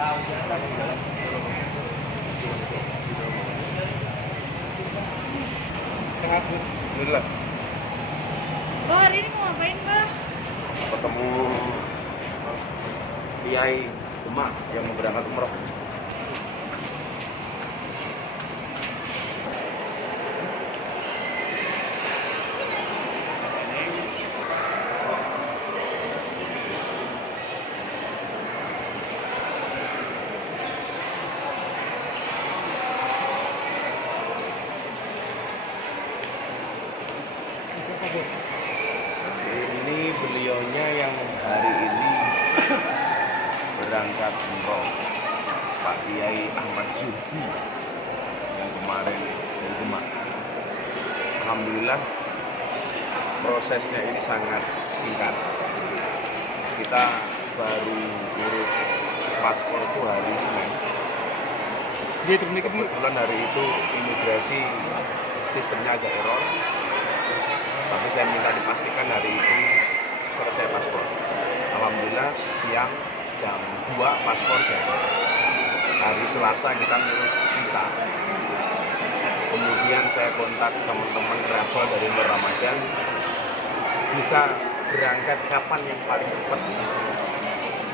Alhamdulillah. Bang, hari ini mau ngapain, Bang? Ketemu Kiai Demak yang mau berangkat umroh. Ini beliaunya yang hari ini berangkat umroh, Pak Kiai Ahmad Zuhdi yang kemarin dari Demak. Alhamdulillah prosesnya ini sangat singkat. Kita baru urus paspor itu hari Senin. Kebetulan hari itu imigrasi sistemnya agak error, tapi saya minta dipastikan hari itu selesai paspor. Alhamdulillah siang jam 2 paspor jadi. Hari Selasa kita ngurus visa. Kemudian saya kontak teman-teman travel dari Nur Ramadan, bisa berangkat kapan yang paling cepat.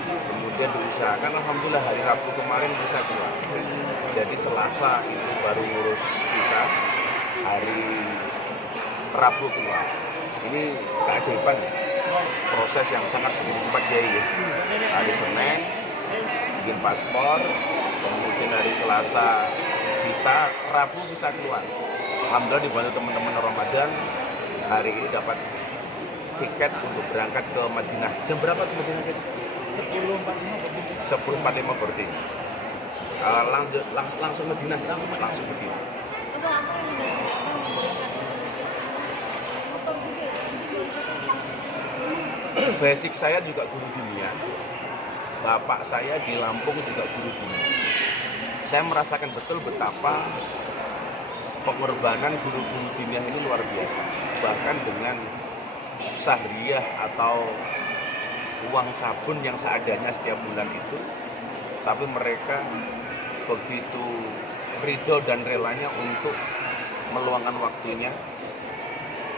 Kemudian diusahakan, alhamdulillah hari Rabu kemarin bisa keluar. Jadi Selasa itu baru ngurus visa, hari Rabu keluar. Ini keajaiban, proses yang sangat cepat ya. Hari Senin bikin paspor, kemudian hari Selasa visa, Rabu bisa keluar. Alhamdulillah dibantu teman-teman Ramadan, hari ini dapat tiket untuk berangkat ke Madinah. Jam berapa ke Madinah? 10.45 berarti. Langsung Madinah, langsung Madinah. Abang, apa yang mendasari Abang memberikan motor juga? Basic saya juga guru dunia. Bapak saya di Lampung juga guru dunia. Saya merasakan betul betapa pengorbanan guru-guru dunia ini luar biasa. Bahkan dengan sahriyah atau uang sabun yang seadanya setiap bulan itu, tapi mereka begitu ridho dan relanya untuk meluangkan waktunya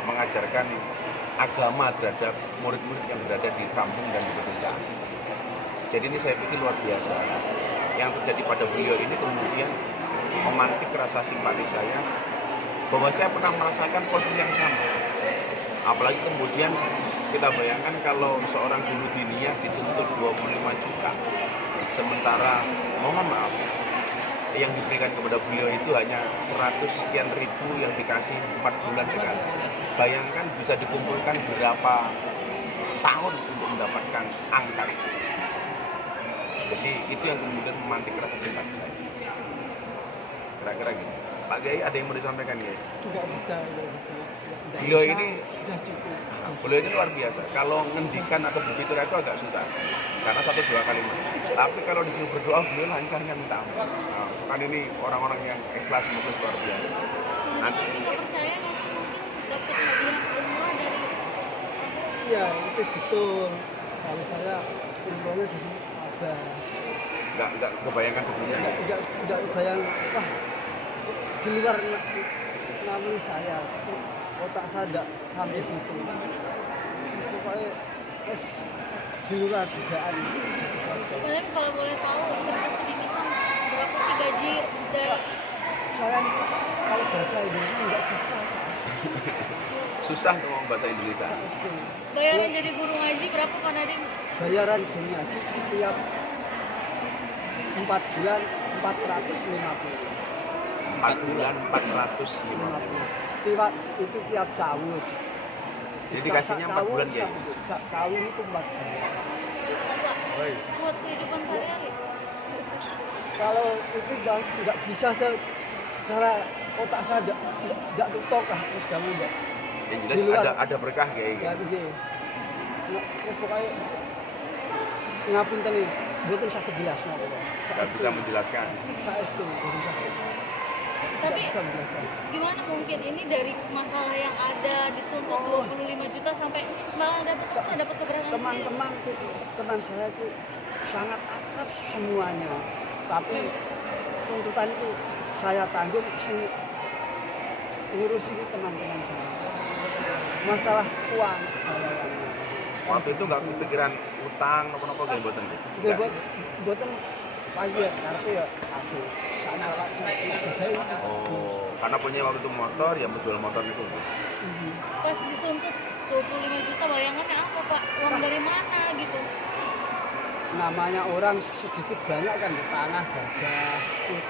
mengajarkan agama terhadap murid-murid yang berada di kampung dan di pedesaan. Jadi ini saya pikir luar biasa. Yang terjadi pada beliau ini kemudian memantik rasa simpati saya bahwa saya pernah merasakan posisi yang sama. Apalagi kemudian kita bayangkan kalau seorang guru diniyah dituntut 25 juta, sementara mohon maaf yang diberikan kepada beliau itu hanya 100 sekian ribu yang dikasih 4 bulan sekali. Bayangkan bisa dikumpulkan berapa tahun untuk mendapatkan angka itu. Jadi itu yang kemudian memantik rasa simpati saya. Kira-kira gitu. Pak Kiai ada yang mau disampaikan Kiai? Enggak bisa. Beliau ini sudah cukup. Beliau ini luar biasa. Kalau ngendikan atau berbicara itu agak susah, karena 1-2 kalimat. Tapi kalau disuruh berdoa, beliau lancarnya minta ampun. Nah, kan ini orang-orang yang ikhlas fokus luar biasa. Nanti Nggak percaya langsung mungkin dapat hadiah umroh dari Iya, itu betul. Kalau saya umrohnya dari ada. nggak kebayangkan sebelumnya nggak? Enggak bayang, wah di luar namun saya otak saya enggak sampai situ. Terus pokoknya di luar dugaan. Kalian kalau boleh tahu cerita sedikit berapa sih gaji dari Saya kalau bahasa Indonesia enggak bisa saya. Susah ngomong bahasa Indonesia. Saya SD. bayaran jadi guru ngaji berapa Pak Nadim? Bayaran guru ngaji tiap 4 bulan 450. 4 bulan 450. Itu tiap cawut. Jadi dikasihnya 4 bulan ya? Cawut itu 4 bulan. Cukup Pak Oi. buat kehidupan sehari-hari? Kalau itu nggak bisa cara otak saya nggak tutok lah terus kamu nggak. Yang Di jelas luar. ada berkah kayak Ya gitu. begini. Terus pokoknya ngapunten nih, mboten saged jelas napa. Nggak bisa menjelaskan. Saya SD mboten saged. Tapi Nggak bisa menjelaskan. gimana mungkin ini dari masalah yang ada dituntut Oh. 25 juta sampai malah dapat keberangkatan sendiri? Teman-teman saya itu sangat akrab semuanya. Tapi tuntutan itu saya tanggung, ngurusin teman-teman saya. Masalah uang saya yang Waktu itu nggak kepikiran utang nopo-nopo kayak mboten nggih? Nggih, mboten pagi ya, karepe ya aku sana Pak saya. Oh, karena punya waktu itu motor ya menjual motor itu. Pas dituntut 25 juta bayangannya apa Pak? Uang dari mana gitu? Namanya orang sedikit banyak kan tanah gagah,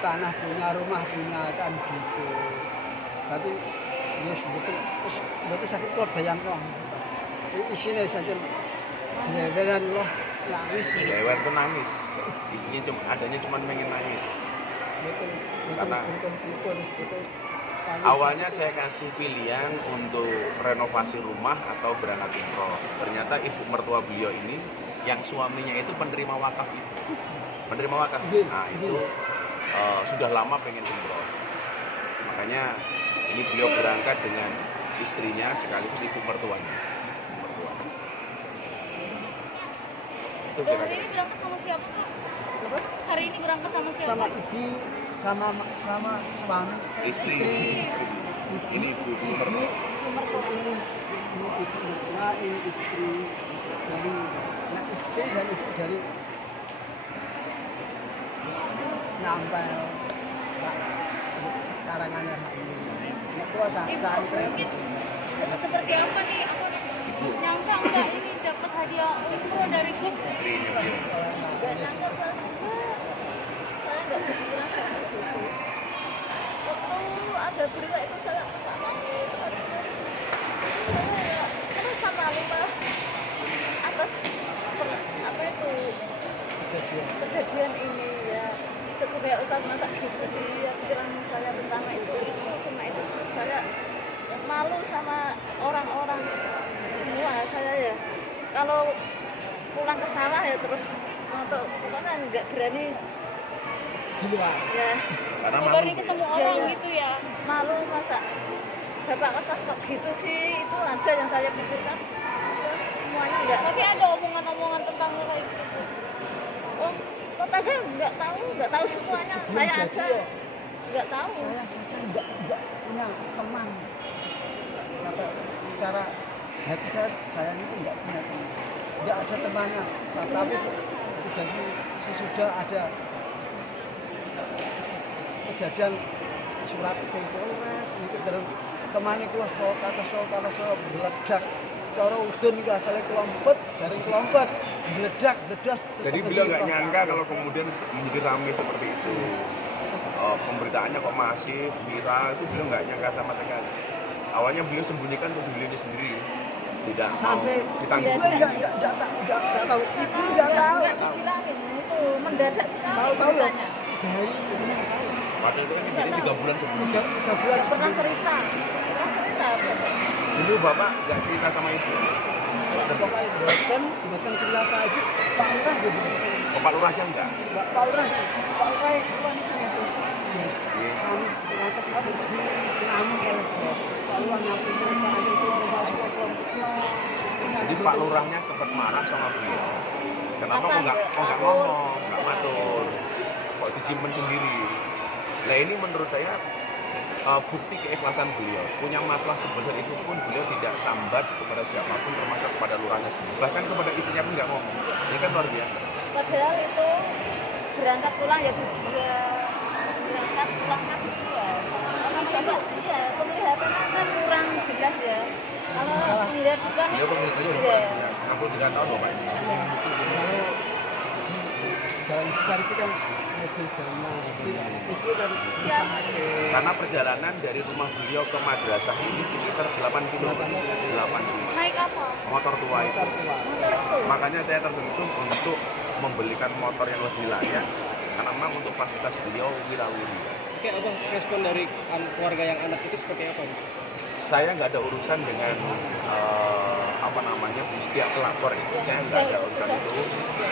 tanah punya, rumah punya kan gitu. Berarti betul sakit kok bayang kok. Isinya saja beneran loh nangis. Lewer tuh nangis. Isinya adanya cuma pengen nangis. Betul. Karena betul. Awalnya saya kasih pilihan untuk renovasi rumah atau berangkat umroh. Ternyata ibu mertua beliau ini yang suaminya itu penerima wakaf itu. Penerima wakaf. Nah, itu sudah lama pengen umroh. Makanya ini beliau berangkat dengan istrinya sekaligus ibu mertuanya. Itu Dan hari kira-kira. ini berangkat sama siapa Pak? Hari ini berangkat sama siapa? Sama ibu, sama suami, Istri. Ini ibu mertua. ibu mertua, ini istri dari istri dan ibu dari Nampel karangannya itu ada Ibu cangkrik. mungkin seperti apa nih? Aku nyangka enggak ini dapat hadiah umroh dari Gus. Istrinya beliau. Enggak nyangka Pak. Saya enggak berpikiran sampai situ. Waktu ada berita itu saya enggak nangis. Terus sama lupa atas apa itu kejadian ini ya. Sebenarnya Ustaz masa gitu sih ya, pikiran saya tentang itu cuma itu saya malu sama orang-orang semua saya ya. Kalau pulang ke sawah ya terus untuk pokoknya nggak berani Di luar. ya, Karena nggak malu. berani ketemu orang Ya. gitu ya. Malu masa Bapak Ustaz kok gitu sih, itu aja yang saya pikirkan. Semuanya enggak. Tapi ada omongan-omongan tentang kayak gitu. Oh, kok saya nggak tahu semuanya. Saya aja nggak tahu. Saya saja nggak punya teman. Kata cara hati saya ini nggak punya teman. Nggak ada temannya. Tapi sesudah ada kejadian surat ke Polres, itu dari teman itu kata meledak. Cara udun itu asalnya kelompet, dari kelompet meledak, bedas. Jadi beliau nggak nyangka kalau kemudian menjadi ramai seperti itu. Pemberitaannya kok masif, viral, itu beliau nggak nyangka sama sekali. Awalnya beliau sembunyikan untuk dirinya sendiri, tidak Sampai mau ditanggung. ibu nggak tahu, ibu nggak tahu. Nggak dibilangin itu mendadak sekali. Tahu ya, ceritanya. 3 hari kemudian tahu. Waktu itu kan kejadian 3 bulan sebelumnya. 3 bulan Nggak pernah cerita. Dulu bapak nggak cerita sama ibu. Pokoknya bukan cerita saya itu Pak Lurah gitu. Bapak lurah aja enggak. Pak Lurah itu itu. Kami lantas kami sendiri ngamun kalau Pak Lurah ngapain Pak Adi keluar masuk. Jadi Pak Lurahnya sempat marah sama beliau. Kenapa kok nggak ngomong, nggak matur, kok disimpan sendiri. Nah ini menurut saya bukti keikhlasan beliau. Punya masalah sebesar itu pun beliau tidak sambat kepada siapapun, termasuk kepada lurahnya sendiri. Bahkan kepada istrinya pun nggak ngomong. Ini kan luar biasa. Padahal itu berangkat pulang ya berdua, berangkat pulangnya berdua. Karena bapak ya penglihatan kan kurang jelas ya. Kalau dilihat depan Beliau pemilik aja udah iya. 63 tahun bapak ini. Kalau jalan besar itu kan mobil banyak. Itu kan Ya. Karena perjalanan dari rumah beliau ke madrasah ini sekitar 8 kilo. 8 kilo. Naik apa? Motor tua itu. Motor itu. Makanya saya tersentuh untuk membelikan motor yang lebih layak karena memang untuk fasilitas beliau wirawiri. Oke, Abang, respon dari keluarga yang anak itu seperti apa? Saya nggak ada urusan dengan pihak pelapor itu. Saya nggak ada urusan itu.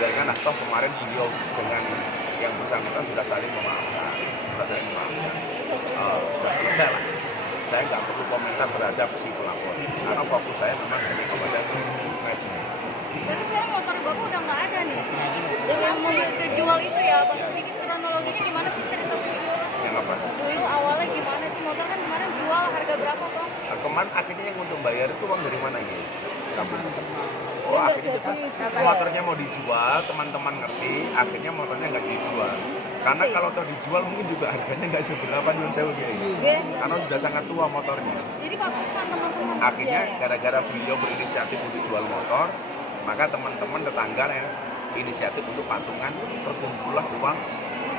Dan kan toh kemarin beliau dengan yang bersangkutan sudah saling memaafkan, sudah selesai lah. saya nggak perlu komentar terhadap si pelapor karena fokus saya memang hanya kepada ngaji. Jadi sekarang motor bapak udah nggak ada nih. Dengan mobil kejual itu ya, bapak bikin kronologinya gimana sih, cerita sedikit? Yang apa? Dulu awalnya gimana sih motor kan kemarin jual harga berapa bang? Kemarin akhirnya yang untuk bayar itu uang dari mana ya? Kamu. Oh Nggak akhirnya jadi. motornya mau dijual, teman-teman ngerti, akhirnya motornya nggak dijual. Karena kalau toh dijual mungkin juga harganya nggak seberapa nyun sewu kayak gitu. Iya. Karena sudah sangat tua motornya. Jadi bapak teman-teman. Akhirnya gara-gara beliau berinisiatif untuk jual motor, maka teman-teman tetangga yang inisiatif untuk patungan terkumpullah uang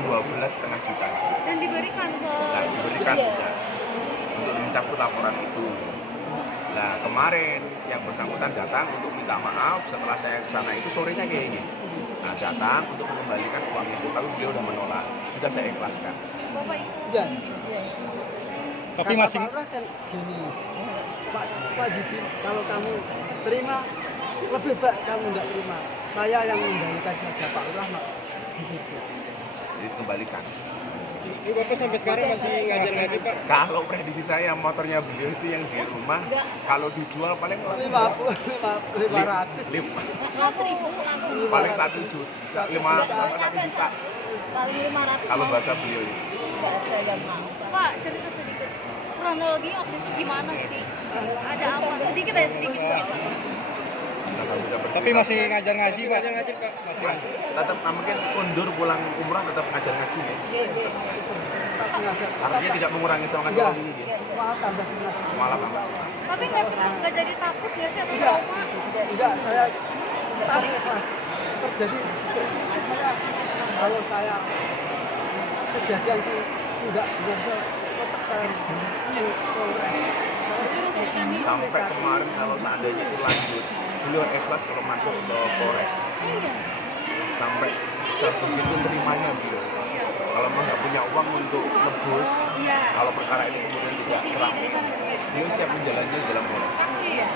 12,5 juta. Dan diberikan ke. Nah, diberikan Iya. juga untuk mencabut laporan itu. Nah kemarin yang bersangkutan datang untuk minta maaf setelah saya ke sana itu sorenya kayak gini. Nah datang untuk mengembalikan uang itu, tapi beliau udah menolak. Sudah saya ikhlaskan. Bapak itu. Ya, Tapi kata masih Pak Lurah kan gini, Pak Judi, kalau kamu terima, lebih baik kamu tidak terima. Saya yang mengembalikan saja, Pak Lurah mak. Begitu. Jadi kembalikan. ini Bapak sampai sekarang masih ngajar ngaji Pak. Kalau prediksi saya motornya beliau itu yang di rumah, kalau dijual paling 500 Mas 1.000. paling 1 juta, 5 sampai 1 juta. Paling 500. Kalau bahasa beliau ini. Nggak ada yang mau. Pak, cerita sedikit. Kronologi waktu itu gimana sih? Ada apa? Sedikit ya, sedikit. Nah, nggak bisa bercerita. Tapi masih ngajar ngaji Pak. Masih. Tetap mungkin mundur pulang umrah tetap ngajar ngaji ya. tetap mengajar. Artinya tidak mengurangi semangat Enggak. orang ini. Malah tambah semangat. Malah tambah semangat. Tapi nggak jadi takut nggak sih atau Enggak, trauma? enggak, saya tarik ikhlas. Terjadi seperti itu saya, kalau saya kejadian sih enggak benar tetap saya harus berhenti Polres. Sampai kemarin kalau seandainya itu lanjut, beliau ikhlas kalau masuk ke Polres. Sampai sebegitu terimanya beliau. Kalau memang nggak punya uang untuk nebus, Iya. kalau perkara ini kemudian tidak seram, beliau siap menjalani dalam Polres. Iya.